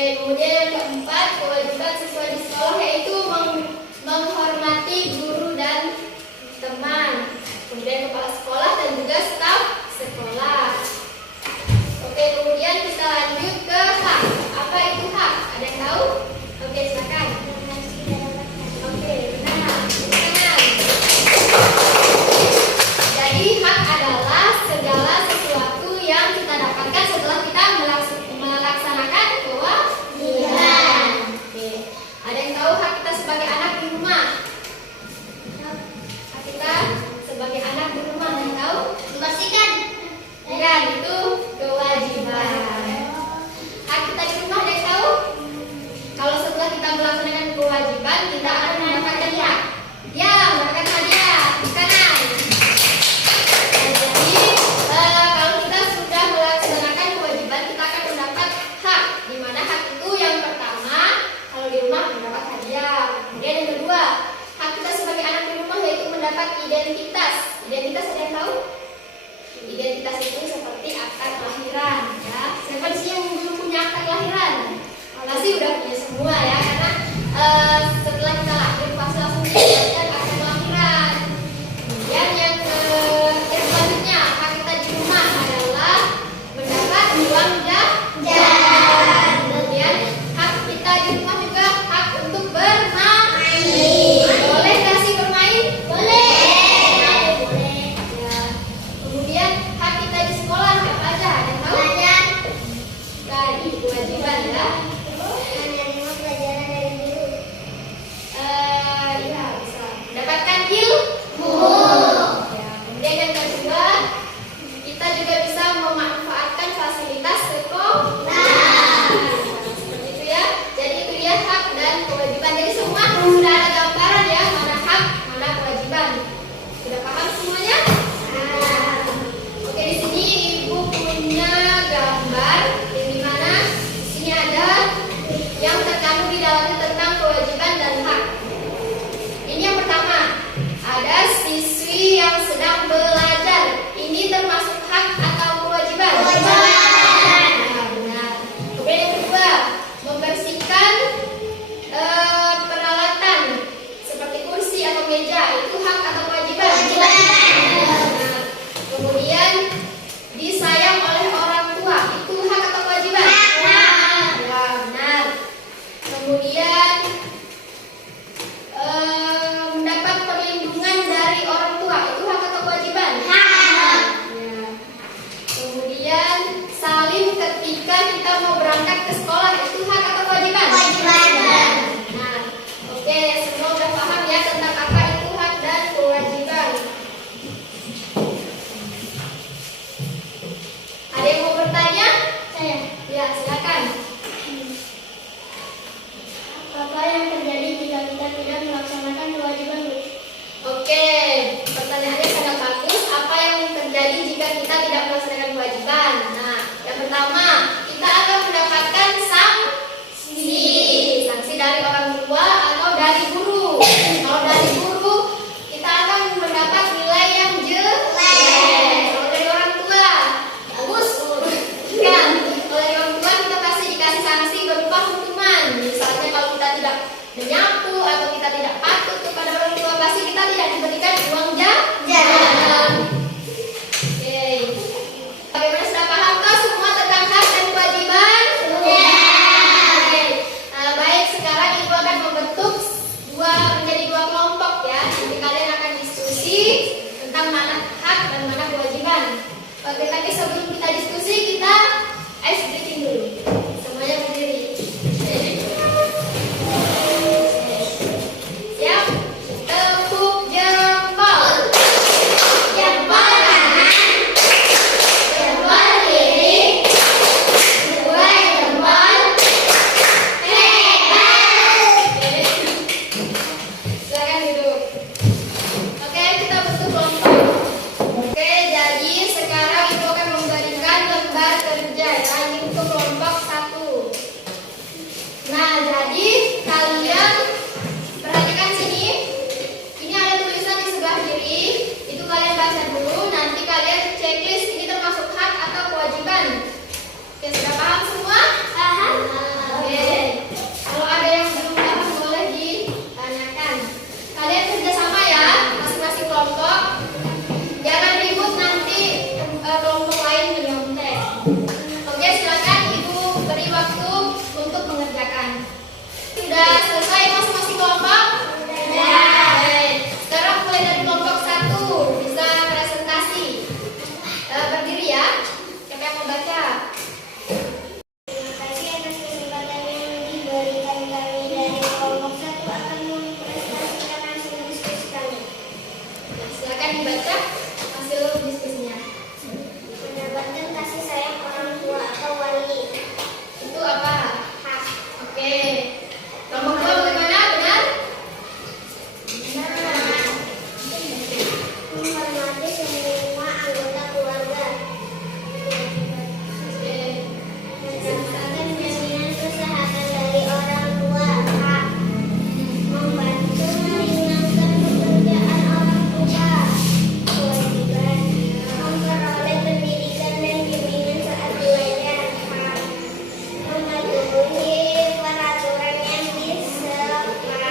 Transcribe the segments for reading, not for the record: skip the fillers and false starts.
Oke, kemudian yang keempat, kewajiban siswa di sekolah yaitu menghormati guru dan teman, kemudian kepala sekolah dan juga staf sekolah. Oke, kemudian kita lanjut ke hak. Apa itu hak? Ada yang tahu? Oke, silakan. Oke, benar. Tangan. Jadi hak adalah segala sesuatu yang kita dapatkan setelah kita melaksanakan kewajiban. Oke, ada yang tahu hak kita sebagai anak di rumah? Hak kita sebagai anak di rumah, ada yang tahu? Membersihkan. Bukan, itu kewajiban. Hak kita di rumah ada yang tahu? Kalau setelah kita melaksanakan kewajiban, kita akan mendapatkan hak. Ya, mendapatkan hadiah. Kanan. Jadi, kalau kita sudah melaksanakan kewajiban, kita akan mendapat hak. Di mana hak itu yang pertama, kalau di rumah mendapat hadiah. Kemudian yang kedua, hak kita sebagai anak di rumah yaitu mendapat identitas. Identitas ada yang tahu? Identitas itu seperti akta kelahiran, ya. Siapa sih yang belum punya akta kelahiran? Pasti udah punya semua ya, karena setelah kita lahir pasti langsung didapatkan akta kelahiran. Kemudian yang selanjutnya, hak kita di rumah adalah mendapat uang jajan. Kemudian hak kita di rumah juga hak untuk bermain. Boleh nggak sih bermain? Boleh. Kemudian hak kita di sekolah apa aja? Ada yang tahu? Belajar. Tadi kewajiban ya. Menerima pelajaran dari guru. Iya bisa. Mendapatkan ilmu. Ya. Kemudian yang kedua, kita juga bisa memanfaatkan fasilitas sekolah. Seperti itu ya. Jadi itu dia hak dan kewajiban. Jadi semua sudah ada gambaran ya, mana hak, mana kewajiban. Sudah paham semuanya? Oke, di sini Ibu punya gambar yang dimana di sini ada yang terkandung di dalamnya tentang kewajiban dan hak. Ini yang pertama, ada siswi yang sedang belajar. Ini termasuk hak atau kewajiban? Kewajiban. Nah, benar. Kemudian yang kedua, membersihkan peralatan seperti kursi atau meja. Itu hak atau kewajiban? Kewajiban. Kemudian disayang oleh orang tua, itu hak atau kewajiban? Hak. Ya, benar. Kemudian mendapat perlindungan dari orang tua, itu hak atau kewajiban? Hak. Ya. Kemudian salim ketika kita mau berangkat ke sekolah, itu hak atau kewajiban? Kewajiban. Nah, oke, semua udah paham ya tentang apa itu hak dan kewajiban. Ada yang mau bertanya? Saya. Ya, silakan. Apa yang terjadi jika kita tidak melaksanakan kewajiban? Oke, pertanyaannya sangat bagus. Apa yang terjadi jika kita tidak melaksanakan kewajiban? Nah, yang pertama, kita akan mendapatkan sanksi. Sanksi dari orang tua atau dari guru. Kalau dari guru, kita akan mendapat nilai yang jelek. Kalau dari orang tua, bagus. Kan? Kalau dari orang tua kita pasti dikasih sanksi berupa hukuman. Misalnya kalau kita tidak menyapu atau kita tidak patuh kepada orang tua, pasti kita tidak diberikan uang jajan. Oke. Bagaimana, sudah paham kah semua tentang hak dan kewajiban? Sudah. Oke. Baik, sekarang Ibu akan membentuk menjadi dua kelompok ya. Nanti kalian akan diskusi tentang mana hak dan mana kewajiban. Oke, tapi sebelum kita diskusi, kita ice breathing dulu. Semuanya berdiri. Siap? Tepuk jempol. kelompok 1 akan mempresentasikan hasil diskusi kami. Nah, silakan dibaca hasil diskusinya. Mendapatkan kasih sayang orang tua atau wali. Itu apa? Hak. Oke. Kelompok 2 bagaimana? Benar? Benar. Menghormati semua anggota keluarga. Oke. Mendapatkan jaminan kesehatan dari orang tua. Hak. Membantu meringankan pekerjaan orang tua. Kewajiban. Memperoleh pendidikan dan bimbingan saat belajar. Hak. Mematuhi peraturan yang disepakati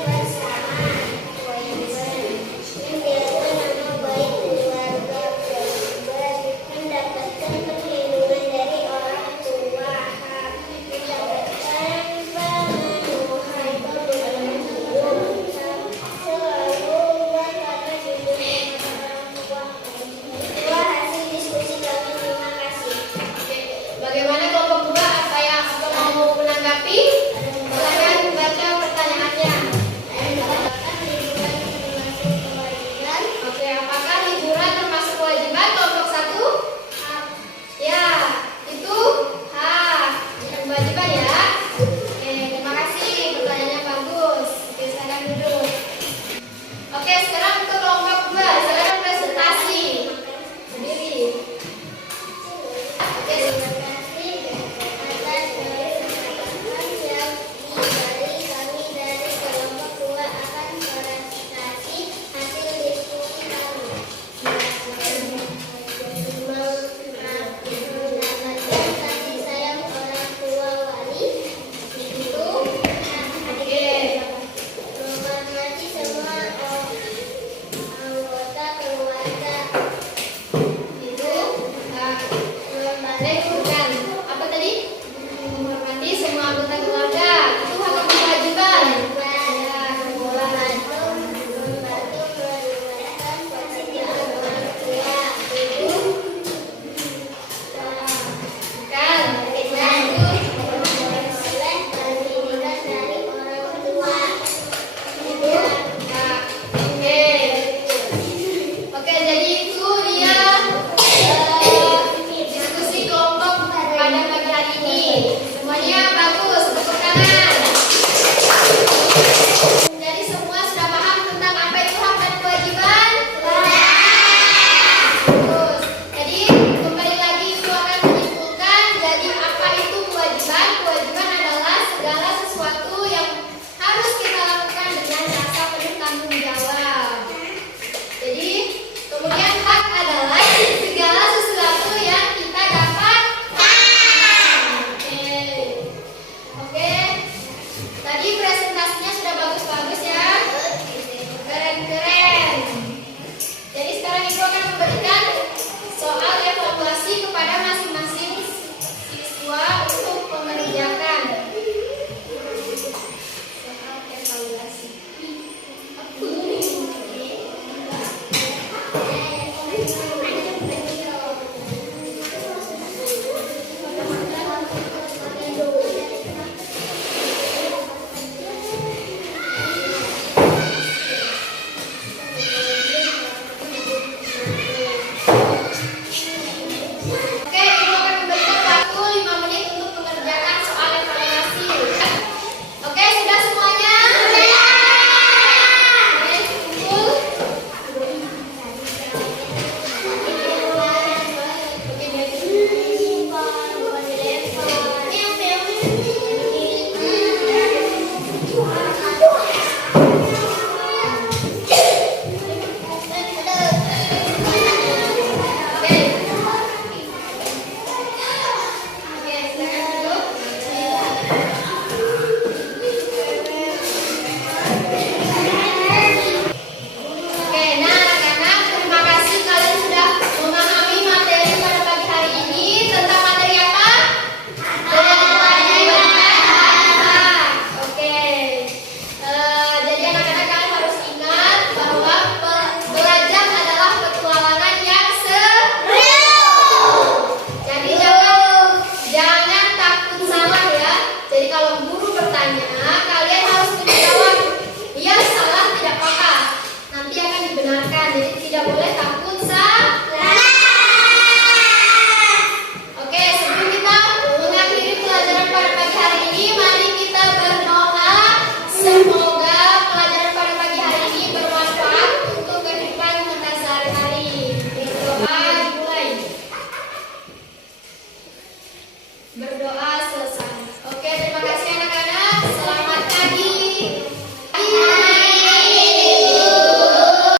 bersama. Kewajiban. Menjaga nama baik keluarga. Kewajiban. Mendapatkan perlindungan dari orang tua. Hak. Mendapatkan pemenuhan kebutuhan hidup. Hak. Selalu berkata jujur kepada orang tua. Itu hasil diskusi kami. Terima kasih. Oke, bagaimana kelompok 2? Apa yang mau menanggapi? Silakan baca pertanyaannya. Apakah liburan termasuk kewajiban? Oke, apakah liburan termasuk kewajiban? Kelompok 1? Ya, itu hak. Bukan kewajiban ya. Oke, terima kasih. Pertanyaannya bagus. Oke, silakan duduk. Oke, sekarang untuk kelompok 2. Silakan presentasi. Berdiri. Oke, terima kasih atas kesempatan yang diberi kami dari kelompok 2 akan presentasi hasil diskusi kami. Mendapatkan kasih sayang orang tua wali. Itu oke. Menghormati semua anggota keluarga. Itu bukan. Apa tadi? Menghormati semua anggota keluarga. Itu hak atau kewajiban? Ya, kewajiban. Membantu meringankan pekerjaan orang tua. Itu bukan. Memperoleh pendidikan dari orang tua. Itu hak. Oke. Oke, jadi itu dia diskusi kelompok pada pagi hari ini. Semuanya bagus, tepuk tangan. Jadi semua sudah paham tentang apa itu hak dan kewajiban? Bagus. Jadi kembali lagi itu akan menyimpulkan. Jadi apa itu kewajiban? Kewajiban adalah segala sesuatu yang harus kita lakukan dengan rasa penuh tanggung jawab. Jadi kemudian hak adalah segala sesuatu yang kita dapatkan. Oke. Oke. Tadi presentasinya sudah bagus-bagus ya. Keren-keren. Jadi sekarang Ibu akan memberikan soal evaluasi kepada masing-masing siswa untuk mengerjakan. Soal evaluasi. Oke, Ibu akan memberikan waktu 5 menit untuk mengerjakan soal evaluasi. Oke, sudah semuanya? Oke, kumpul. Kewajiban. pertanyaan